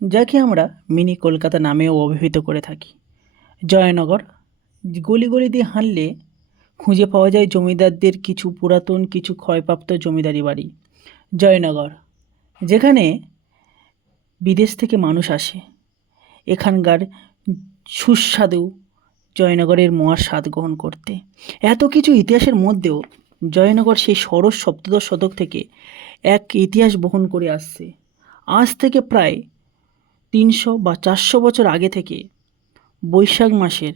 যাকে আমরা মিনি কলকাতা নামেও অভিহিত করে থাকি। জয়নগর, গলি গলি দিয়ে হাঁটলে খুঁজে পাওয়া যায় জমিদারদের কিছু পুরাতন, কিছু ক্ষয়প্রাপ্ত জমিদারি বাড়ি। জয়নগর, যেখানে বিদেশ থেকে মানুষ আসে। এখানকার সুস্বাদু জয়নগরের মোয়ার স্বাদ গ্রহণ করতে। এত কিছু ইতিহাসের মধ্যেও জয়নগর সেই ষোড়শ সপ্তদশ শতক থেকে এক ইতিহাস বহন করে আসছে। আজ থেকে প্রায় তিনশো বা চারশো বছর আগে থেকে বৈশাখ মাসের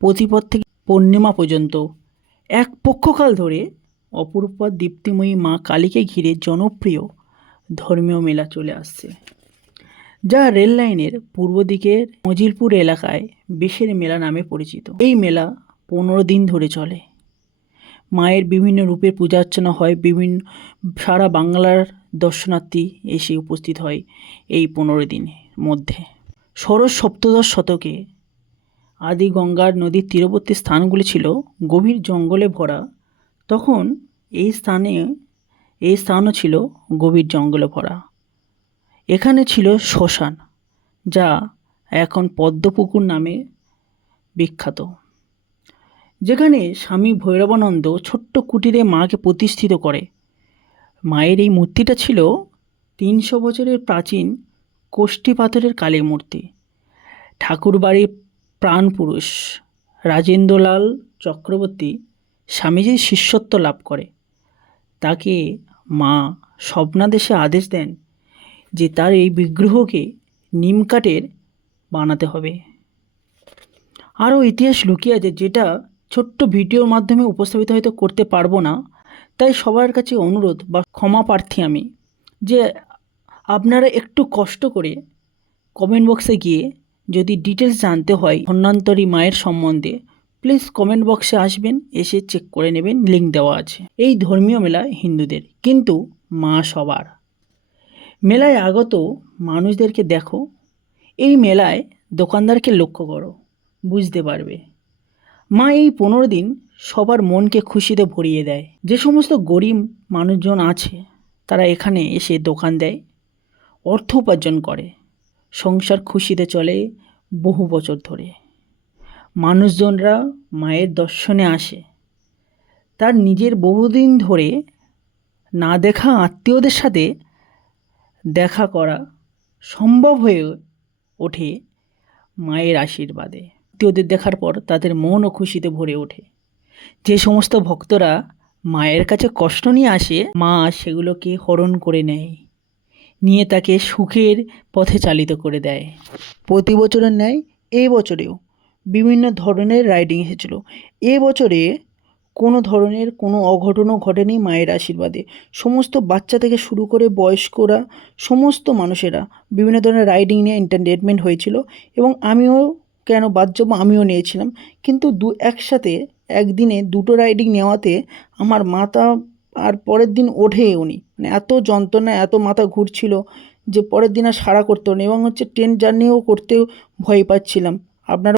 প্রতিপদ থেকে পূর্ণিমা পর্যন্ত এক পক্ষকাল ধরে অপরূপ দীপ্তিময়ী মা কালীকে ঘিরে জনপ্রিয় ধর্মীয় মেলা চলে আসছে, যা রেল লাইনের পূর্ব দিকের মজিলপুর এলাকায় বেশের মেলা নামে পরিচিত। এই মেলা পনেরো দিন ধরে চলে। মায়ের বিভিন্ন রূপের পূজা অর্চনা হয়, বিভিন্ন, সারা বাংলার দর্শনার্থী এসে উপস্থিত হয় এই পনেরো দিনের মধ্যে। ষোড়শ সপ্তদশ শতকে আদি গঙ্গার নদীর তীরবর্তী স্থানগুলি ছিল গভীর জঙ্গলে ভরা। তখন এই স্থানে, এই স্থানও ছিল গভীর জঙ্গলে ভরা। এখানে ছিল শ্মশান, যা এখন পদ্মপুকুর নামে বিখ্যাত। যেখানে স্বামী ভৈরবানন্দ ছোট্ট কুটিরে মাকে প্রতিষ্ঠিত করে। মায়ের এই মূর্তিটা ছিল তিনশো বছরের প্রাচীন কোষ্ঠী পাথরের কালী মূর্তি। ঠাকুরবাড়ির প্রাণপুরুষ রাজেন্দ্রলাল চক্রবর্তী স্বামীজির শিষ্যত্ব লাভ করে। তাকে মা স্বপ্নাদেশে আদেশ দেন যে তার এই বিগ্রহকে নিমকাঠের বানাতে হবে। আরও ইতিহাস লুকিয়ে আছে যেটা ছোট্ট ভিডিওর মাধ্যমে উপস্থাপিত হয়তো করতে পারব না, তাই সবার কাছে অনুরোধ বা ক্ষমা প্রার্থী আমি যে আপনারা একটু কষ্ট করে কমেন্ট বক্সে গিয়ে যদি ডিটেলস জানতে হয় ধন্যান্তরী মায়ের সম্বন্ধে প্লিজ কমেন্ট বক্সে আসবেন, এসে চেক করে নেবেন লিঙ্ক দেওয়া আছে। এই ধর্মীয় মেলা হিন্দুদের, কিন্তু মা সবার। মেলায় আগত মানুষদেরকে দেখো, এই মেলায় দোকানদারকে লক্ষ্য করো, বুঝতে পারবে। মা এই পনেরো দিন সবার মনকে খুশিতে ভরিয়ে দেয়। যে সমস্ত গরিব মানুষজন আছে, তারা এখানে এসে দোকান দেয়, অর্থ উপার্জন করে, সংসার খুশিতে চলে বহু বছর ধরে। মানুষজনরা মায়ের দর্শনে আসে। তার নিজের বহুদিন ধরে না দেখা আত্মীয়দের সাথে দেখা করা সম্ভব হয়ে ওঠে মায়ের আশীর্বাদে। আত্মীয়দের দেখার পর তাদের মনও খুশিতে ভরে ওঠে। যে সমস্ত ভক্তরা মায়ের কাছে কষ্ট নিয়ে আসে, মা সেগুলোকে হরণ করে নেয়, নিয়ে তাকে সুখের পথে চালিত করে দেয়। প্রতি বছরের ন্যায় এই বছরেও বিভিন্ন ধরনের রাইডিং এসেছিল। এ বছরে কোনো ধরনের কোনো অঘটনও ঘটেনি মায়ের আশীর্বাদে। সমস্ত বাচ্চা থেকে শুরু করে বয়স্করা, সমস্ত মানুষেরা বিভিন্ন ধরনের রাইডিং নিয়ে এন্টারটেনমেন্ট হয়েছিল এবং আমিও কেন বাদ যাব আমিও নিয়েছিলাম। কিন্তু দু একসাথে একদিনে দুটো রাইডিং নেওয়াতে আমার মাথা আর পরের দিন ওঠে উনি। মানে এত যন্ত্রণা, এত মাথা ঘুরছিল যে পরের দিন আর সারা করতে না। এবং হচ্ছে ট্রেন জার্নিও করতেও ভয় পাচ্ছিলাম। আপনারা